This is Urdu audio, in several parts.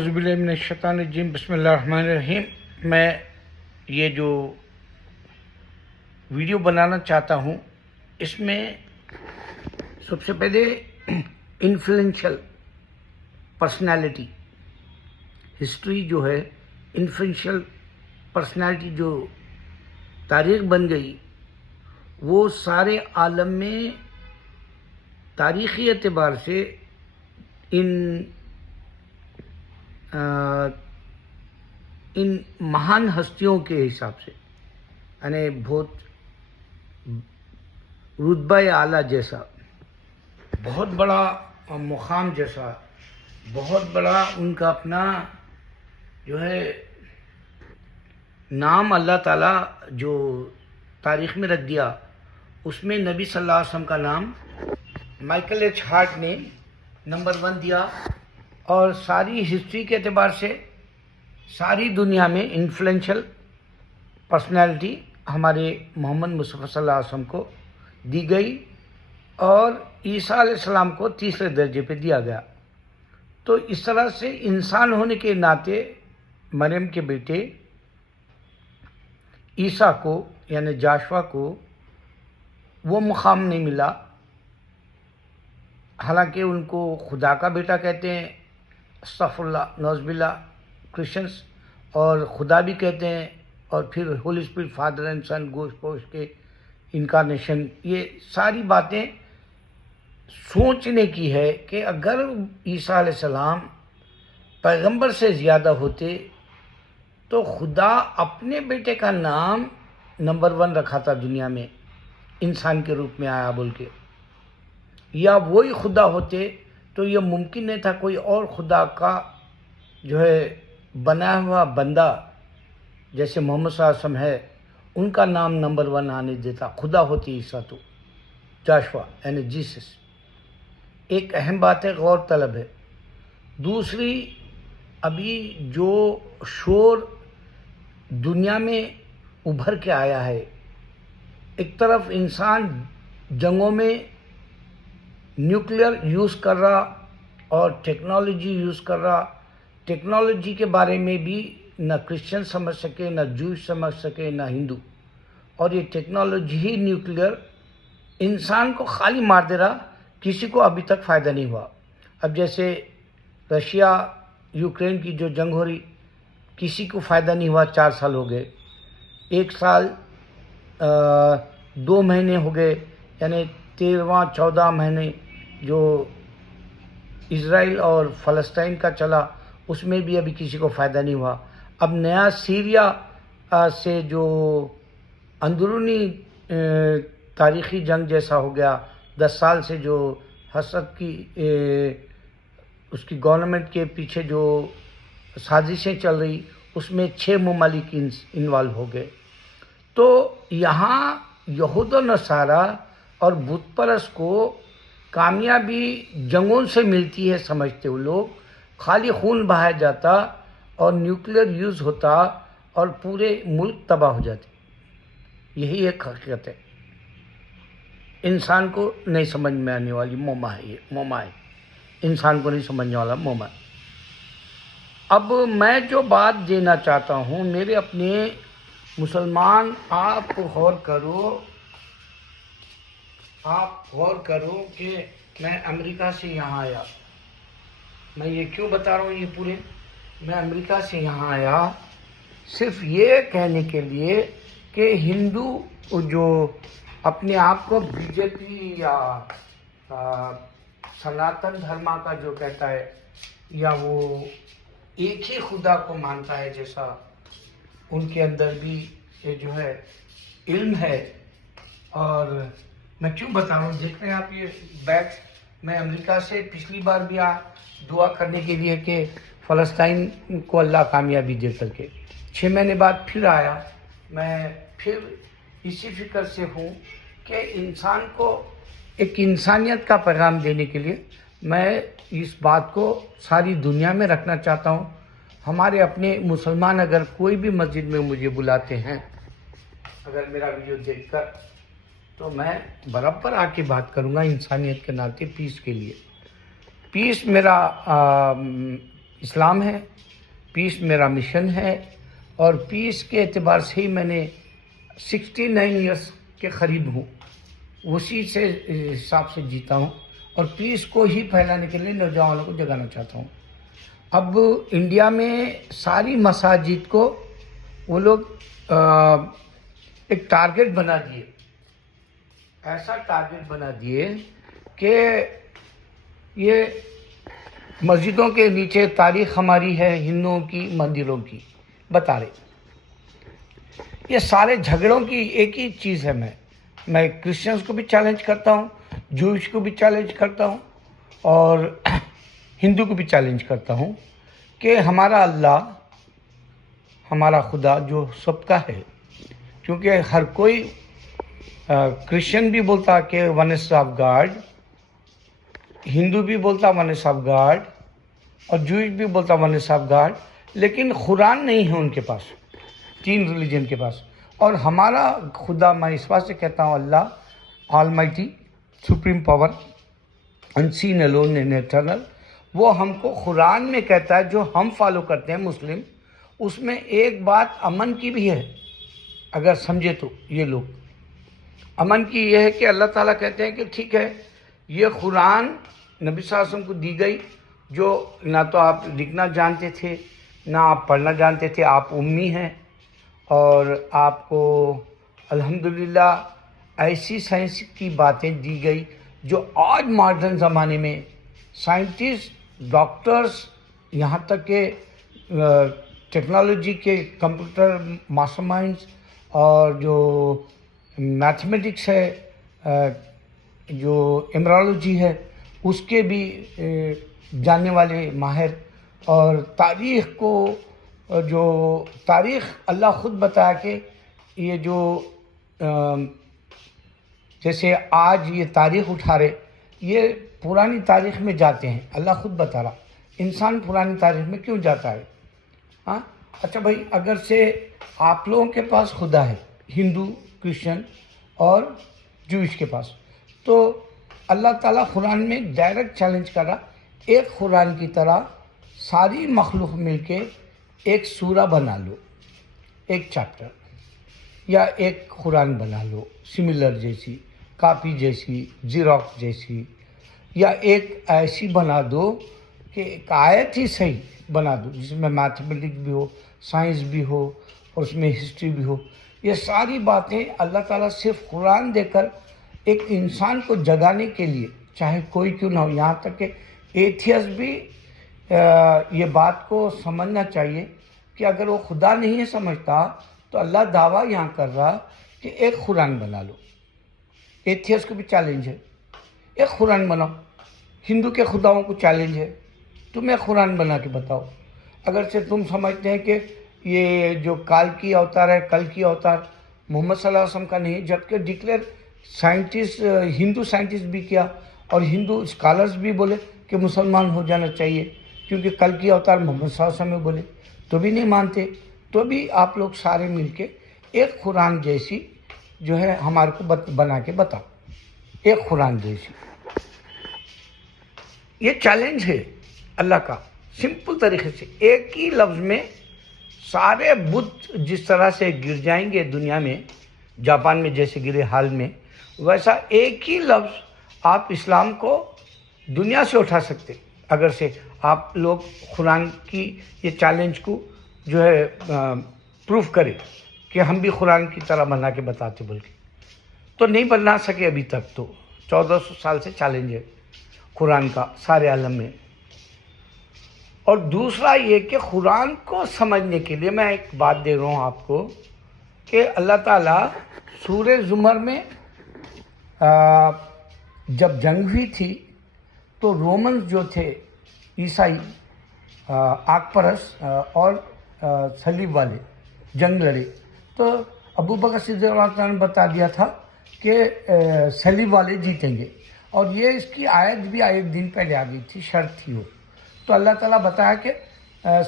اعوذ باللہ من الشیطان الرجیم، بسم اللہ الرحمن الرحیم۔ میں یہ جو ویڈیو بنانا چاہتا ہوں، اس میں سب سے پہلے انفلوئنشل پرسنالٹی ہسٹری جو ہے، انفلوئنشل پرسنالٹی جو تاریخ بن گئی، وہ سارے عالم میں تاریخی اعتبار سے ان مہان ہستیوں کے حساب سے، یعنی بہت رتبہ اعلیٰ جیسا، بہت بڑا مقام جیسا، بہت بڑا ان کا اپنا جو ہے نام اللہ تعالیٰ جو تاریخ میں رکھ دیا، اس میں نبی صلی اللہ علیہ وسلم کا نام مائیکل ایچ ہارٹ نے نمبر 1 دیا، اور ساری ہسٹری کے اعتبار سے ساری دنیا میں انفلوئنشل پرسنالٹی ہمارے محمد مصطفیٰ صلی اللہ علیہ وسلم کو دی گئی، اور عیسیٰ علیہ السلام کو تیسرے درجے پہ دیا گیا۔ تو اس طرح سے انسان ہونے کے ناطے مریم کے بیٹے عیسیٰ کو، یعنی جاشوا کو، وہ مقام نہیں ملا، حالانکہ ان کو خدا کا بیٹا کہتے ہیں، استغفر اللہ، نعوذ باللہ، کرسچنس، اور خدا بھی کہتے ہیں، اور پھر ہولی اسپرٹ، فادر اینڈ سن، گوشت پوشت کے انکارنیشن۔ یہ ساری باتیں سوچنے کی ہے کہ اگر عیسیٰ علیہ السلام پیغمبر سے زیادہ ہوتے تو خدا اپنے بیٹے کا نام نمبر 1 رکھا تھا دنیا میں، انسان کے روپ میں آیا بول کے، یا وہی خدا ہوتے تو یہ ممکن نہیں تھا کوئی اور خدا کا جو ہے بنا ہوا بندہ جیسے محمد صلی اللہ علیہ وسلم ہے، ان کا نام نمبر 1 آنے دیتا، خدا ہوتی عیسیٰ تو، جاشوا یعنی جیسس۔ ایک اہم بات ہے، غور طلب ہے۔ دوسری، ابھی جو شور دنیا میں ابھر کے آیا ہے، ایک طرف انسان جنگوں میں نیوکلیئر یوز کر رہا اور ٹیکنالوجی یوز کر رہا، ٹیکنالوجی کے بارے میں بھی نہ کرسچن سمجھ سکے، نہ جوش سمجھ سکے، نہ ہندو، اور یہ ٹیکنالوجی ہی نیوکلیئر انسان کو خالی مار دے رہا، کسی کو ابھی تک فائدہ نہیں ہوا۔ اب جیسے رشیا یوکرین کی جو جنگ ہو رہی، کسی کو فائدہ نہیں ہوا، 4 سال ہو گئے، 1 سال 2 مہینے ہو گئے، یعنی 13واں 14 مہینے جو اسرائیل اور فلسطین کا چلا، اس میں بھی ابھی کسی کو فائدہ نہیں ہوا۔ اب نیا سیریا سے جو اندرونی تاریخی جنگ جیسا ہو گیا، 10 سال سے جو حسد کی اس کی گورنمنٹ کے پیچھے جو سازشیں چل رہی، اس میں 6 ممالک انوالو ہو گئے۔ تو یہاں یہود و نصارہ اور بت پرست کو کامیابی جنگوں سے ملتی ہے سمجھتے وہ لوگ، خالی خون بہایا جاتا اور نیوکلیئر یوز ہوتا اور پورے ملک تباہ ہو جاتے۔ یہی ایک حقیقت ہے، انسان کو نہیں سمجھ میں آنے والی موما ہے، یہ موما ہے، انسان کو نہیں سمجھنے والا موما ہے۔ اب میں جو بات دینا چاہتا ہوں، میرے اپنے مسلمان، آپ غور کرو کہ میں امریکہ سے یہاں آیا، میں یہ کیوں بتا رہا ہوں یہ پورے، میں امریکہ سے یہاں آیا صرف یہ کہنے کے لیے کہ ہندو جو اپنے آپ کو بی جے پی یا سناتن دھرما کا جو کہتا ہے، یا وہ ایک ہی خدا کو مانتا ہے، جیسا ان کے اندر بھی یہ جو ہے علم ہے۔ اور میں کیوں بتا رہا ہوں، دیکھ رہے ہیں آپ یہ بیگ، میں امریکہ سے پچھلی بار بھی دعا کرنے کے لیے کہ فلسطین کو اللہ کامیابی دے کر کے، 6 مہینے بعد پھر آیا، میں پھر اسی فکر سے ہوں کہ انسان کو ایک انسانیت کا پیغام دینے کے لیے میں اس بات کو ساری دنیا میں رکھنا چاہتا ہوں۔ ہمارے اپنے مسلمان اگر کوئی بھی مسجد میں مجھے بلاتے ہیں، اگر میرا ویڈیو دیکھ کر، تو میں برابر آ کے بات کروں گا انسانیت کے ناطے، پیس کے لیے۔ پیس میرا اسلام ہے، پیس میرا مشن ہے، اور پیس کے اعتبار سے ہی میں نے 69 ایئرس کے قریب ہوں، اسی سے حساب سے جیتا ہوں، اور پیس کو ہی پھیلانے کے لیے نوجوانوں کو جگانا چاہتا ہوں۔ اب انڈیا میں ساری مساجد کو وہ لوگ ایک ٹارگٹ بنا دیے، ایسا ٹارگٹ بنا دیے کہ یہ مسجدوں کے نیچے تاریخ ہماری ہے ہندوؤں کی، مندروں کی بتا رہے۔ یہ سارے جھگڑوں کی ایک ہی چیز ہے، میں کرسچنز کو بھی چیلنج کرتا ہوں، جوئش کو بھی چیلنج کرتا ہوں، اور ہندو کو بھی چیلنج کرتا ہوں کہ ہمارا اللہ، ہمارا خدا جو سب کا ہے، کیونکہ ہر کوئی کرسچن بھی بولتا کہ ونس آف گاڈ، ہندو بھی بولتا ونس آف گاڈ، اور جوئش بھی بولتا ونس آف گاڈ، لیکن قرآن نہیں ہے ان کے پاس، تین ریلیجن کے پاس۔ اور ہمارا خدا، میں اس بات سے کہتا ہوں، Allah almighty, supreme power, unseen, alone and eternal, وہ ہم کو قرآن میں کہتا ہے، جو ہم فالو کرتے ہیں مسلم، اس میں ایک بات امن کی بھی ہے، اگر سمجھے تو یہ لوگ امن کی یہ ہے کہ اللہ تعالیٰ کہتے ہیں کہ ٹھیک ہے، یہ قرآن نبی صلی اللہ علیہ وسلم کو دی گئی، جو نہ تو آپ لکھنا جانتے تھے، نہ آپ پڑھنا جانتے تھے، آپ امی ہیں، اور آپ کو الحمدللہ ایسی سائنس کی باتیں دی گئی جو آج ماڈرن زمانے میں سائنٹسٹ، ڈاکٹرز، یہاں تک کہ ٹیکنالوجی کے کمپیوٹر ماسٹر مائنڈز، اور جو میتھمیٹکس ہے، جو ایمرالوجی ہے، اس کے بھی جاننے والے ماہر، اور تاریخ کو، جو تاریخ اللہ خود بتایا کہ یہ جو جیسے آج یہ تاریخ اٹھا رہے، یہ پرانی تاریخ میں جاتے ہیں، اللہ خود بتا رہا انسان پرانی تاریخ میں کیوں جاتا ہے۔ ہاں اچھا بھائی، اگر سے آپ لوگوں کے پاس خدا ہے، ہندو، کرسچن اور جوئش کے پاس، تو اللہ تعالیٰ قرآن میں ڈائریکٹ چیلنج کر رہا، ایک قرآن کی طرح ساری مخلوق مل کے ایک سورہ بنا لو، ایک چیپٹر، یا ایک قرآن بنا لو، سملر جیسی، کاپی جیسی، زیروکس جیسی، یا ایک ایسی بنا دو کہ ایک آیت ہی صحیح بنا دو، جس میں میتھمیٹکس بھی ہو، سائنس بھی ہو، اور اس میں ہسٹری بھی ہو۔ یہ ساری باتیں اللہ تعالیٰ صرف قرآن دے کر ایک انسان کو جگانے کے لیے، چاہے کوئی کیوں نہ ہو، یہاں تک کہ ایتھیس بھی یہ بات کو سمجھنا چاہیے کہ اگر وہ خدا نہیں سمجھتا تو اللہ دعویٰ یہاں کر رہا کہ ایک قرآن بنا لو۔ ایتھیس کو بھی چیلنج ہے، ایک قرآن بناؤ۔ ہندو کے خداؤں کو چیلنج ہے، تم ایک قرآن بنا کے بتاؤ۔ اگر سے تم سمجھتے ہیں کہ یہ جو کال کی اوتار ہے، کل کی اوتار محمد صلی اللہ علیہ وسلم کا نہیں، جبکہ ڈکلیئر سائنٹسٹ، ہندو سائنٹسٹ بھی کیا، اور ہندو اسکالرز بھی بولے کہ مسلمان ہو جانا چاہیے، کیونکہ کل کی اوتار محمد صلی اللہ علیہ وسلم میں بولے، تو بھی نہیں مانتے۔ تو بھی آپ لوگ سارے مل کے ایک قرآن جیسی جو ہے ہمارے کو بنا کے بتاؤ، ایک قرآن جیسی۔ یہ چیلنج ہے اللہ کا، سمپل طریقے سے ایک ہی لفظ میں سارے بت جس طرح سے گر جائیں گے دنیا میں، جاپان میں جیسے گرے حال میں، ویسا ایک ہی لفظ آپ اسلام کو دنیا سے اٹھا سکتے، اگر سے آپ لوگ قرآن کی یہ چیلنج کو جو ہے پروف کرے کہ ہم بھی قرآن کی طرح بنا کے بتاتے، بول کے تو نہیں بنا سکے ابھی تک۔ تو 1400 سال سے چیلنج ہے قرآن کا سارے عالم میں۔ اور دوسرا یہ کہ قرآن کو سمجھنے کے لیے میں ایک بات دے رہا ہوں آپ کو کہ اللہ تعالیٰ سورہ زمر میں جب جنگ ہوئی تھی تو رومنز جو تھے، عیسائی، آگ پرست اور صلیب والے جنگ لڑے، تو ابو بکر صدیق اللہ تعالیٰ نے بتا دیا تھا کہ صلیب والے جیتیں گے، اور یہ اس کی آیت بھی ایک دن پہلے آ گئی تھی، شرط تھی وہ۔ تو اللہ تعالیٰ بتایا کہ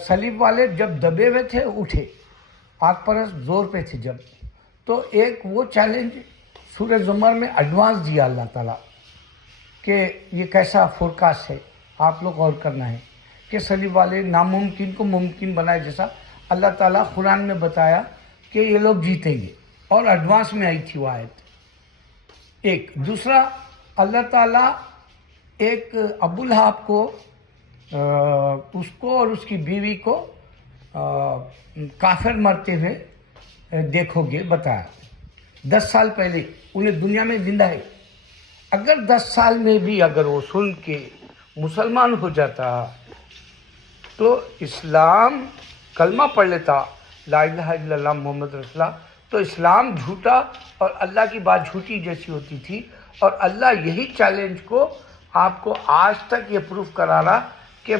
صلیب والے جب دبے ہوئے تھے اٹھے، آگ پرست زور پہ تھے جب، تو ایک وہ چیلنج سورہ زمر میں ایڈوانس دیا اللہ تعالیٰ کہ یہ کیسا فورکاسٹ ہے، آپ لوگ غور کرنا ہے کہ صلیب والے ناممکن کو ممکن بنائے، جیسا اللہ تعالیٰ قرآن میں بتایا کہ یہ لوگ جیتیں گے، اور ایڈوانس میں آئی تھی وہ آیت۔ ایک دوسرا، اللہ تعالیٰ ایک ابو لہب کو اس کو اور اس کی بیوی کو کافر مرتے ہوئے دیکھو گے بتایا، 10 سال پہلے انہیں دنیا میں زندہ ہے۔ اگر 10 سال میں بھی اگر وہ سن کے مسلمان ہو جاتا تو اسلام کلمہ پڑھ لیتا، لا الہ الا اللہ محمد رسول اللہ، تو اسلام جھوٹا اور اللہ کی بات جھوٹی جیسی ہوتی تھی۔ اور اللہ یہی چیلنج کو آپ کو آج تک یہ پروف کرا رہا کہ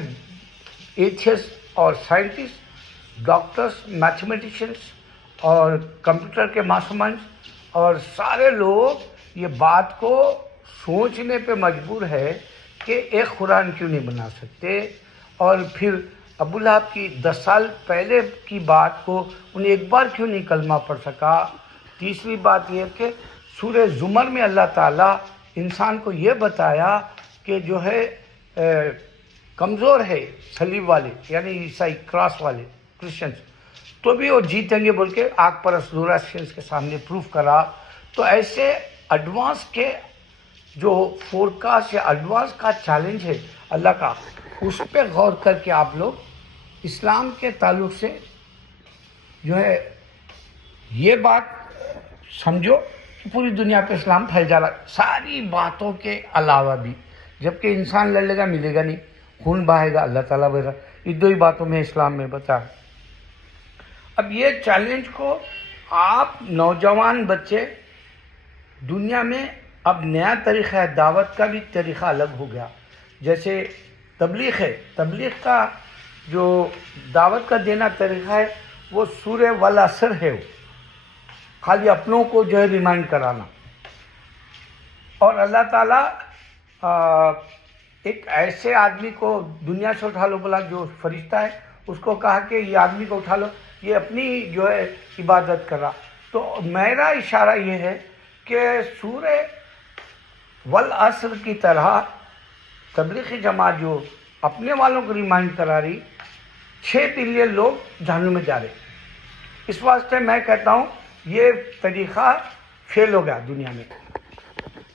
ایتھیسٹ اور سائنٹسٹ، ڈاکٹرز، میتھمیٹیشنز اور کمپیوٹر کے ماسٹر مائنڈز اور سارے لوگ یہ بات کو سوچنے پہ مجبور ہے کہ ایک قرآن کیوں نہیں بنا سکتے۔ اور پھر ابو لہب کی 10 سال پہلے کی بات کو انہیں ایک بار کیوں نہیں کلمہ پڑھ سکا۔ تیسری بات یہ کہ سورہ زمر میں اللہ تعالیٰ انسان کو یہ بتایا کہ جو ہے کمزور ہے صلیب والے، یعنی عیسائی کراس والے کرسچنز، تو بھی وہ جیتیں گے بول کے آگ پرست زوراسٹرینز کے سامنے پروف کرا۔ تو ایسے ایڈوانس کے جو فورکاسٹ یا ایڈوانس کا چیلنج ہے اللہ کا، اس پہ غور کر کے آپ لوگ اسلام کے تعلق سے جو ہے یہ بات سمجھو کہ پوری دنیا پہ اسلام پھیل جا رہا، ساری باتوں کے علاوہ بھی، جبکہ انسان لڑے گا ملے گا نہیں، خون بہائے گا، اللہ تعالیٰ بہے گا، یہ 2 ہی باتوں میں اسلام میں بتا۔ اب یہ چیلنج کو آپ نوجوان بچے، دنیا میں اب نیا طریقہ ہے، دعوت کا بھی طریقہ الگ ہو گیا۔ جیسے تبلیغ ہے، تبلیغ کا جو دعوت کا دینا طریقہ ہے وہ سورہ والعصر ہے، وہ خالی اپنوں کو جو ہے ریمائنڈ کرانا۔ اور اللہ تعالیٰ ایک ایسے آدمی کو دنیا سے اٹھا لو، بولا جو فرشتہ ہے، اس کو کہا کہ یہ آدمی کو اٹھا لو، یہ اپنی جو ہے عبادت کر رہا۔ تو میرا اشارہ یہ ہے کہ سورہ والعصر کی طرح تبلیغی جماعت جو اپنے والوں کو ریمائنڈ کرا رہی، 6 بلین لوگ جہنم میں جا رہے۔ اس واسطے میں کہتا ہوں یہ طریقہ فیل ہو گیا دنیا میں،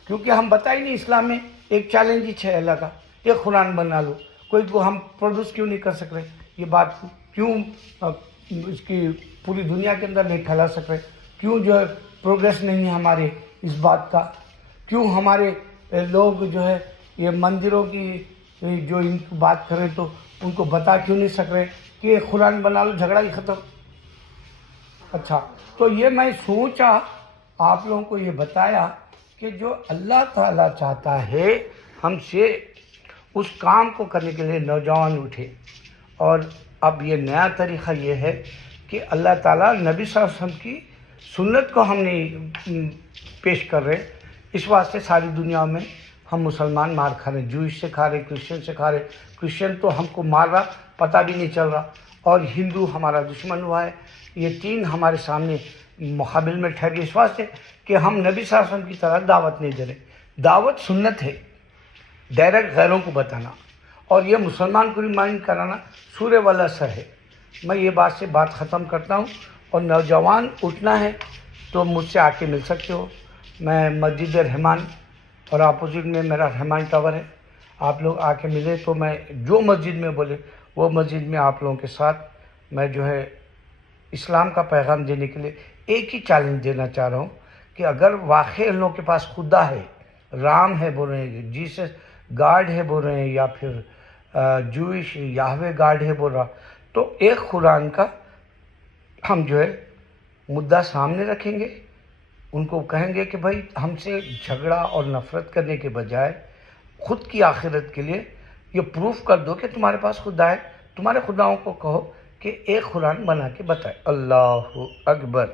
کیونکہ ہم بتا ہی نہیں اسلام میں ایک چیلنج ہی ہے اللہ کا، ایک قرآن بنا لو، کوئی کو ہم پروڈیوس کیوں نہیں کر سک رہے، یہ بات کیوں اس کی پوری دنیا کے اندر نہیں پھیلا سک رہے، کیوں جو ہے پروگریس نہیں ہے ہمارے اس بات کا، کیوں ہمارے لوگ جو ہے یہ مندروں کی جو ان کی بات کریں تو ان کو بتا کیوں نہیں سک رہے کہ یہ قرآن بنا لو، جھگڑا ہی ختم۔ اچھا، تو یہ میں سوچا آپ لوگوں کو یہ بتایا کہ جو اللہ تعالیٰ چاہتا ہے ہم سے، اس کام کو کرنے کے لیے نوجوان اٹھے۔ اور اب یہ نیا طریقہ یہ ہے کہ اللہ تعالیٰ نبی صلی اللہ علیہ وسلم کی سنت کو ہم نہیں پیش کر رہے، اس واسطے ساری دنیا میں ہم مسلمان مار کھا رہے، جوئش سے کھا رہے، کرسچن سے کھا رہے، کرسچن تو ہم کو مار رہا پتہ بھی نہیں چل رہا، اور ہندو ہمارا دشمن ہوا ہے۔ یہ 3 ہمارے سامنے مقابل میں ٹھہر گئے، اس واسطے کہ ہم نبی صلی اللہ علیہ وسلم کی طرح دعوت نہیں دے رہے۔ دعوت سنت ہے، ڈائریکٹ غیروں کو بتانا، اور یہ مسلمان کو ریمائنڈ کرانا سورہ والعصر ہے۔ میں یہ بات ختم کرتا ہوں، اور نوجوان اٹھنا ہے تو مجھ سے آ کے مل سکتے ہو۔ میں مسجد رحمان اور اپوزٹ میں میرا رحمان ٹاور ہے، آپ لوگ آ کے ملے تو میں جو مسجد میں بولے وہ مسجد میں آپ لوگوں کے ساتھ میں جو ہے اسلام کا پیغام دینے کے لیے ایک ہی چیلنج دینا چاہ رہا ہوں کہ اگر واقعی ان لوگوں کے پاس خدا ہے، رام ہے بول رہے ہیں، جیسس گاڈ ہے بول رہے ہیں، یا پھر جوئش یاہوے گاڈ ہے بول رہا، تو ایک قرآن کا ہم جو ہے مدعا سامنے رکھیں گے، ان کو کہیں گے کہ بھائی ہم سے جھگڑا اور نفرت کرنے کے بجائے خود کی آخرت کے لیے یہ پروف کر دو کہ تمہارے پاس خدا ہے، تمہارے خداؤں کو کہو کہ ایک قرآن بنا کے بتائے۔ اللہ اکبر۔